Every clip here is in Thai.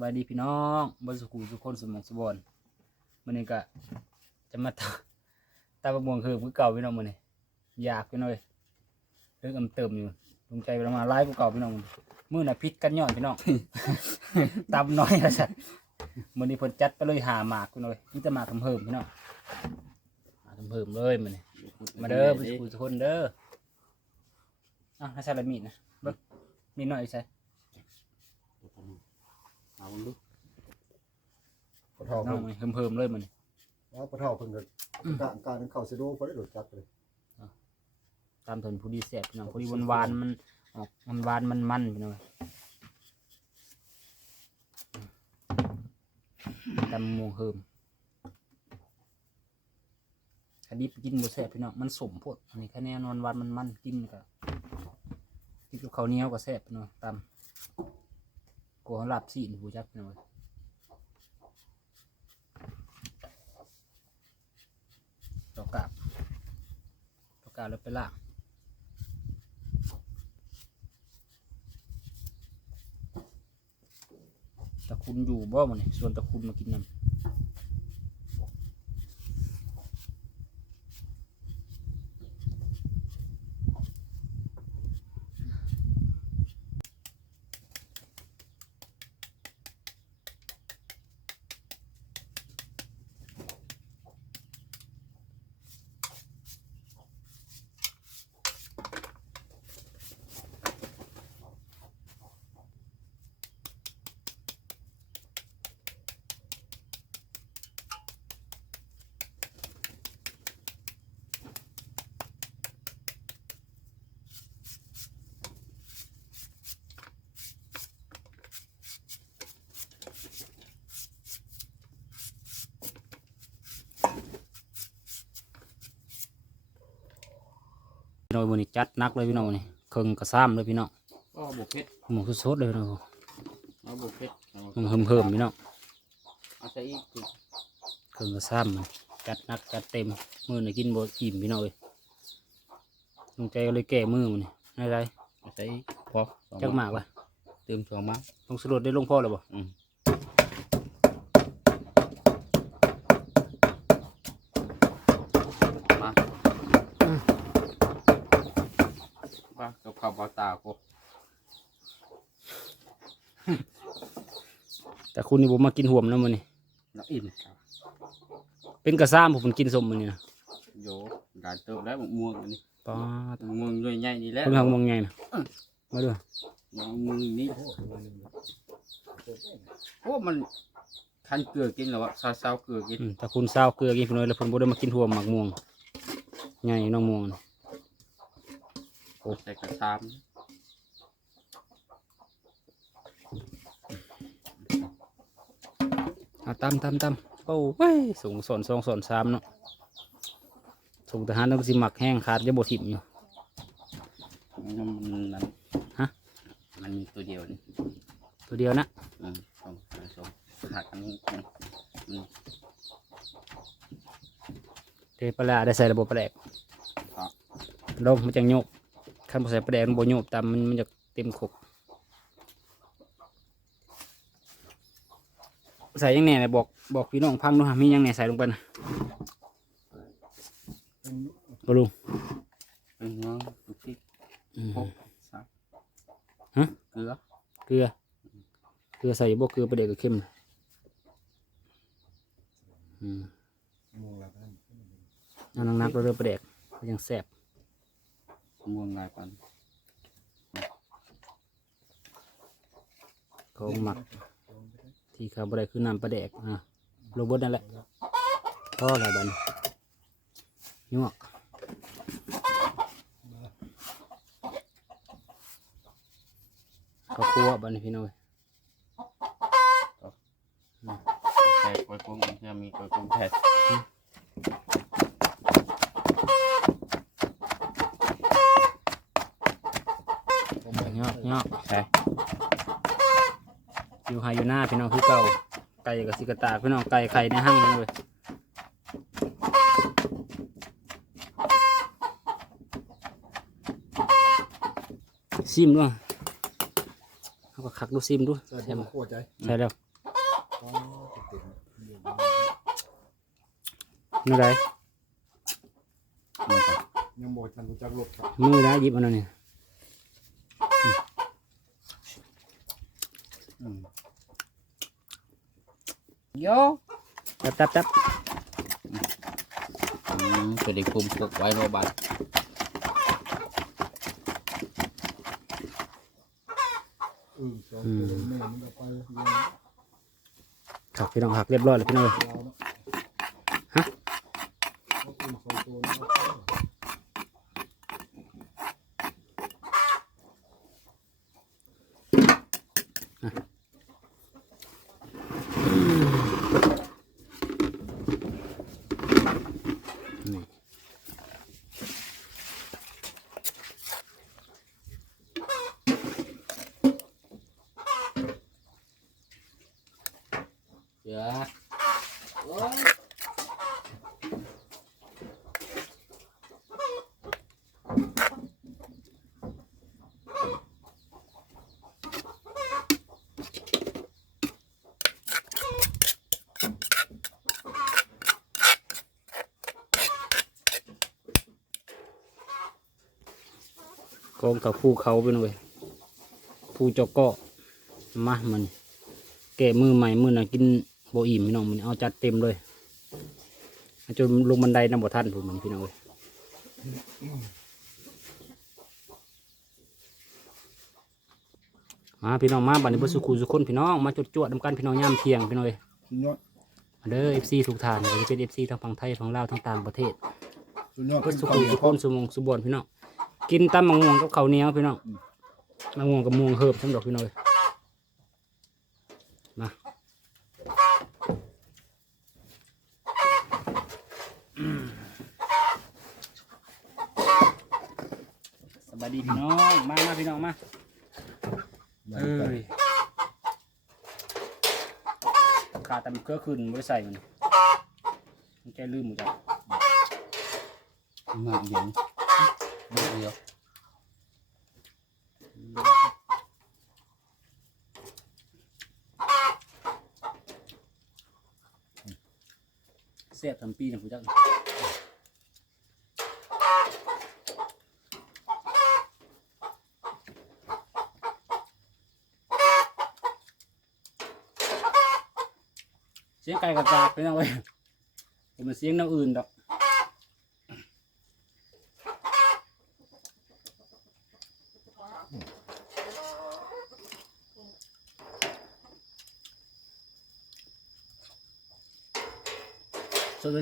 บายดีพี่น้องบนสุขุสุคนสมองสมบรมันนี้ก็จะมาตาตาบะม่วงคือมือเก่าพี่น้องมันนี่อยากพี่น้องเอ้ยเรื่องอำเติมอยู่ลงใจประมาณไล่กูเก่าพี่น้องมือน่ะพิษกันย้อนพี่น้องตำน้อยละสัตว์มันนี้เพิ่นจัดไปเลยหาหมากพี่น้องเอ้ยนี่จะมากคำเพิ่มพี่น้องมากคำเพิ่มเลยมันนี่มาเด้อบนสุขุสุคนเด้ออะให้ใส่ละมีดนะเบิ่งมีหน่อยใส่ เอามันดูปะเทาน้อเพิ่งนมันเพิ่มๆเลยมันนี่แล้วปะเทาเพิ่นก็กางการเข้าสิโดบ่ได้โดดจับเลยตามถนนผู้ดีแสบพี่น้องผู้ดีหวานๆมันออกมันหวานมันมันพี่น้องตำหมูเฮิมอันนี้กินบ่แซ่บพี่น้องมันสมโพดอันนี้แค่แน่นอนหวานมันมันกินก็กินกับข้าวเหนียวก็แซ่บพี่น้องตำ กลัวหลับสีนผู้จักพี่น้อยตอกกาบตอกกาบแล้วไปล่างตะคุณอยู่บ่มันนี่ส่วนตะคุณมากินน้ำ น้องวันนี้จัดหนักเลยพี่น้องวันนี้เครื่องกระซ้ำเลยพี่น้องก็บวกเพชรหมูสดๆเลยพี่น้องเอาบวกเพชรเอามันเพิ่มเพิ่มๆพี่น้องเอาใส่อีกคือเครื่องกระซ้ำมันจัดหนักจัดเต็มมือนี่กินบ่อิ่มพี่น้องเลยลงใจก็เลยแก้มือมันนี่ไม่ไรเอาใส่อีกพอสองจักหมากวะเติมสองมาลงสรดได้ลงพ่อเลยบ่ อืมมา บ้ากับข้าวเปลาตากูแต่คุณนี่ผมมากินห่วมนะมันนี่แล้วอิ่มเป็นกระซ้ำผมกินสมมันนี่นะโยดานเติมแล้วมะม่วงอันนี้ป้าดมะม่วงด้วยใหญ่นี่แหละเพิ่งทำมองไงนะมาดูมะม่วงนี่โอ้มันคันเกลือกินแล้ววะซาซาวเกลือกิน อืมแต่คุณเศร้าวเกลือกินพี่น้อยแล้วเพิ่นบ่ได้มากินห่วมหมักม่วงไงน้องม่วงน่ะ ใส่กระชามเอาตำตำตำโอ้เว้ยสูงสอนสองสอนสามเนาะส่งทหารต้องสิหมักแห้งขาดจะบดถิ่มอยู่มันนั่นฮะมันมีตัวเดียวนี่ตัวเดียวนะอืมสองสองสองหักอันนี้อืมเทปลาได้ใส่ระบบแปลกครับลมมันจังโยก ขั้นบ่ใส่แปลกมันบ่โยกตามมันมันจะเต็มขกใส่ยังแหน่เลยบอกบอกพี่น้องพังดูฮะมียังแหน่ใส่ลงไปนะบ่ลุงเป็นน้องลูกพริกอืมโคกซักฮะเกลือเกลือเกลือใส่บ่เกลือประเดี๋ยวก็เข้มอืมมองแล้วกันเอานักๆเราเริ่มประเดกก็ยังแซ่บ ม่วงลายปัน เขาหมัก ที่เขา บไดคือน้ำประเดกอะโรเบิร์ตนั่นแหละพ่ออะไรบัดนยวกก็คั่วบัดนพี่น้อยใส่กล้วยกุ้งจะมีกล้วยกุ้งแผ่นยอกยอกใช่ อยู่ไฮอยู่หน้าพี่น้องคือเก่าไก่กับสิกระตากพี่น้องไก่ไข่ในห้างนี่เลยซิมด้วยเอาก็คักดูซิมดูใส่ใช่ไหมบ่โคตรใจใช่แล้วอ๋อเต็มเดี๋ยวมือไรมันก็ยังบ่ทันรู้จักรถครับมือไรหยิบเอันนั้นนี่อื โยจับจับจับอืมจะได้คุมพวกไว้โรบัตอือสองตัวแม่มันก็ไปเรียนหักพี่น้องหักเรียบร้อยแล้วพี่น้อง ยาวเนาะ ฮะ ก็คือสองตัวนี่เอาไป นี่ เสือโอ้ย กองกับภูเขาไปหน่อยภูเจอกเก็มามันแก่มือใหม่มือน่ะกินโบอิ่มพี่น้องมันเอาจัดเต็มเลยเอาจนลงบันไดนำบ่ทันผมมันพี่น้องเลยมาพี่น้องมาบัดนี้เบ่สุขุสุคนพี่น้องมาจดจวดๆนำกันพี่น้องยามเที่ยงพี่น้องเลยสุดยอดมาเด้อ FC ทุกท่านก็จะเป็น FC ทั้งฝั่งไทยฝั่งลาวทั้งต่างประเทศสุดยอดเพิ่นสุข้าขุวเหนียสุวคนสุมงสุบอนพี่น้อง กินตำมะม่วงกับข้าวเหนียวพี่น้องมะม่วงกับม่วงเหิบทั้งดอกพี่น้องเลยมาสบายดีพี่น้อง มามาพี่น้องมาเอ้ยขาดแต่มันเกลือขึ้นไม่ได้ใส่มันมันแกลืมหมดจ้ะมากเย็ นเดี๋ยวเดียวเสียบทำปีนะผู้จักเสียงไก่กระจากไปนะเว้ยผมมันเสียงแนวอื่นดอก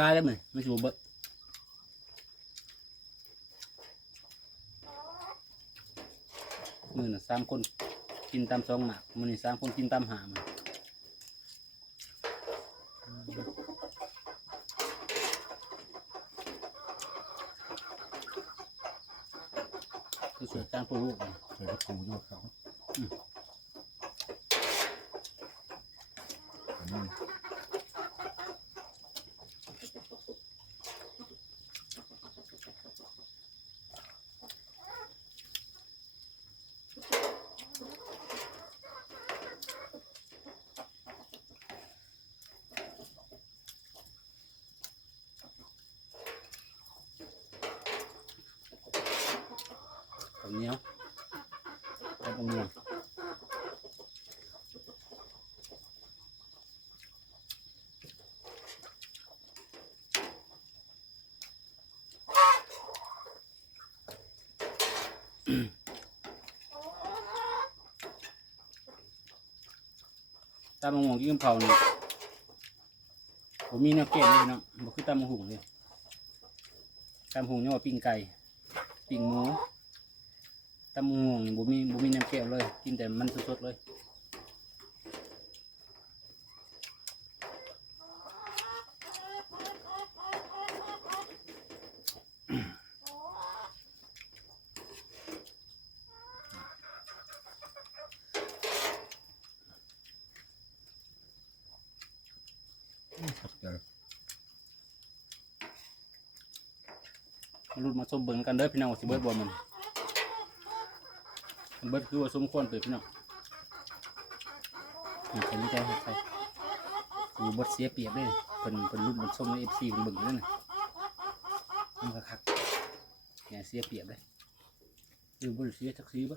สดเวลาได้ไหมไม่ถูกเบิดมือน่ะสามคนกินตามสองหมากมือนี่สามคนกินตามหามันคือเสือจ้างปูลูกมันใส่กระปูยอดเขาอืม เหนียวแล้วก็ม่วงตามะม่วงกินเผาวนี่ยผมมีแนวเก็บเลยเนาะบ่คือตามะหุงเลยตามหุงเนี่ยว่าปิ้งไก่ ปิ้งหมู ตามะม่วงนี่บ่มีบ่มีแนวเก็บเลย กินแต่มันสดๆเลยขอบใจมาลุ้นมาชมเบิ่งกันเด้อพี่น้องว่าสิเบิดบ่มันมัน เบิดคือว่าสมควรเปิดพี่น้องนี่ใส่ไม่ใจใส่กูบดเสียเปรียบเลยเพิ่นเพิ่นรุ่นมันส่งใน FC เพิ่นบิ่งนั่นน่ะมันก็คักเนี่ยเสียเปรียบเลยคือบ่ได้เสียจักสีบ่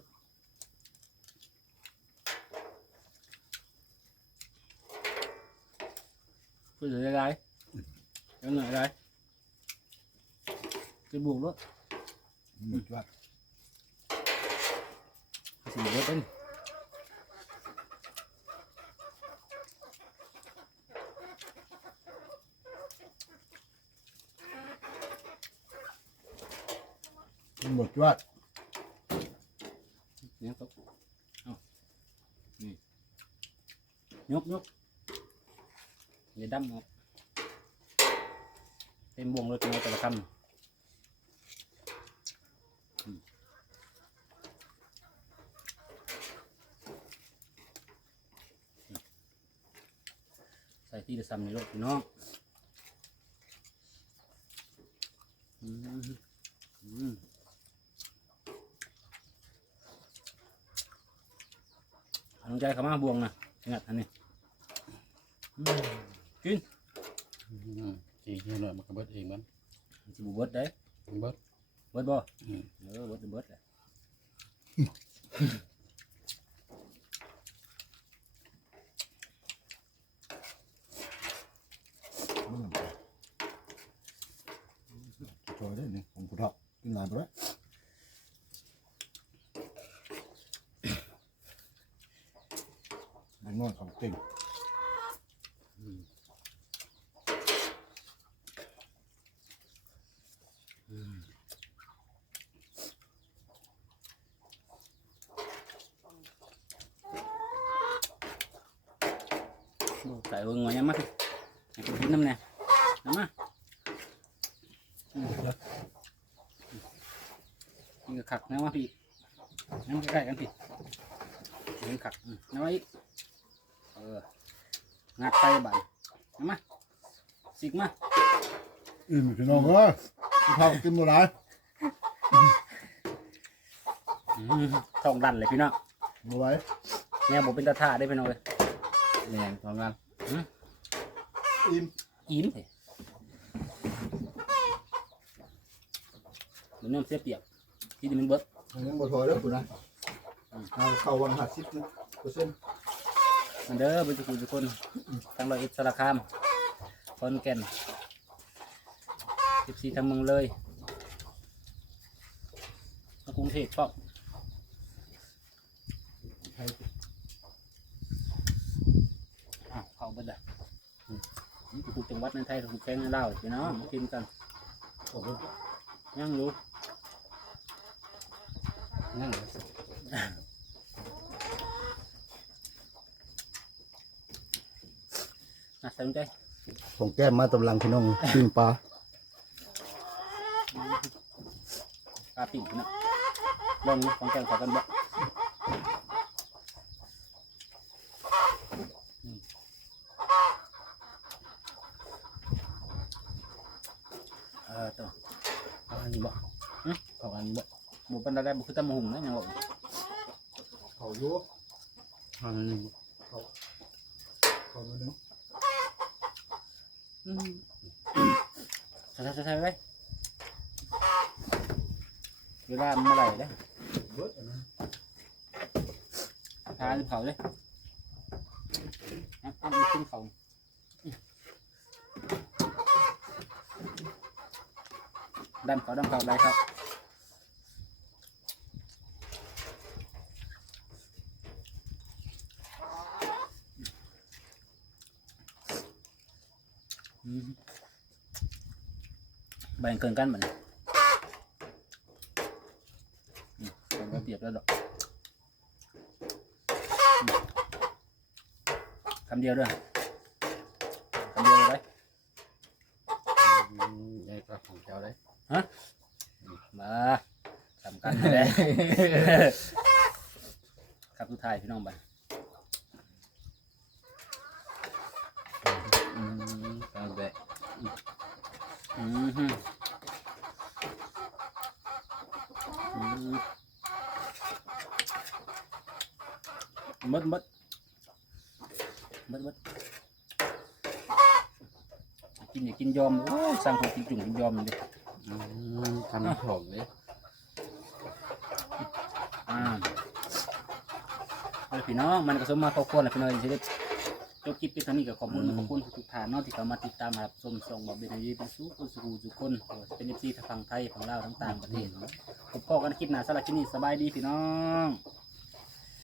เพิ่นเหลือะไรยังเหลือะไรจะบวกรถหมดว่า สิบรถเป็นหมดว่าเนี่ยครับเอานี่ยกยกอย่าดำออกเต็มวงรถเงาแต่ละคำอืมใส่ ที่จะซ้ำในรถพี่น้องอืมอืมทางใจเขามาบวงนะงัดอันนี้อืมกินจีเที่ยหน่อยมันก็เบิดเองมันสิบเบิดได้เบิดเบิดบ่เออเบิดเบิดแหละ โชว์ได้นี่ผมผู้เฒ่ากินหลายตัวละเด็กน้อยเขาเก่ง ดูใส่เบิ่งไว้ยังมาสิให้กูกินน้ำแน่น้ำมาอืม นี่ก็ขักน้ำมาพี่น้ำใกล้ๆกันพี่นี่ขักอืมน้ำมาอีกเอองัดไปบ้านน้ำมาสิกมาอิ่มพี่น้องเอ้ยผู้เฒ่ากินบ่หลายอืมท้องดันเลยพี่น้องบ่ไหวเนี่ยผมเป็นตาท่าได้พี่น้องเลยแรงทำงานอิ่มอิ่มเลย มันเริ่มเสียเปรียบที่ดิมันเบิดยังบ่ถอยเด้อพุ่นนะเอาเข้าวัน50นะเปอร์เซ็นต์มันเด้อเป็นทุกคนทุกคนทั้งร้อยเอ็ดสารคามคอนแก่นสิบสี่ทางเมืองเลยมากรุงเทพก็อ้าวเข้าเบิดอะอืมนี่คือทุกจังหวัดในไทยทุกแข้งในลาวพี่น้องมากินกันโอ้โหยังรู้ นั่งน่าสนใจของแก้มมาตำลังพี่น้องปิ้งปลาปลาปิ่งนะลองของแกงขอกันบ่อืมเออตัวเอาอันนี้บ่หึเอาอันนี้บ่ บ่เป็นอะไรบ่คือตำบักหุ่งนะยังบ่เขาอยู่ทำนี่เขาอยู่นึงอืมใส่ใส่ใส่ไปเวลามันเมื่อไหร่เด้เบิดอันนั้นทานเผาเลยนะเอามาขึ้นเขาดันเขาดันเขาได้ครับ แบ่งเกินกันเหมือนผมก็เปรียบแล้วดอกอืมคำเดียวด้วยคำเดียวเลยไอ้ก็ของเจ้าได้มาสำคัญเลย ครับทุกทายพี่น้องบ้าน อืมเอาแบะ อืมฮึอืม มดมดมดมดกินอย่ากินยอมโอ้ยสร้างคนกินจุ่มกินยอมเลยอืมทำถมเลยอ่าเอาล่ะพี่น้องมันก็สมมาพอควรแหละพี่น้องจะได้จบคลิปไปเท่านี้ก็ขอบคุณขอบคุณทุกท่านเนาะที่เข้ามาติดตามรับชมส่งบอกเป็นอายุเป็นสู้คนสู่ทุกคนเป็นเอฟซีทางฝั่งไทยฝั่งลาวทั้งต่างประเทศเนาะพบกันในคลิปหน้าสำหรับคลิปนี้สบายดีพี่น้องส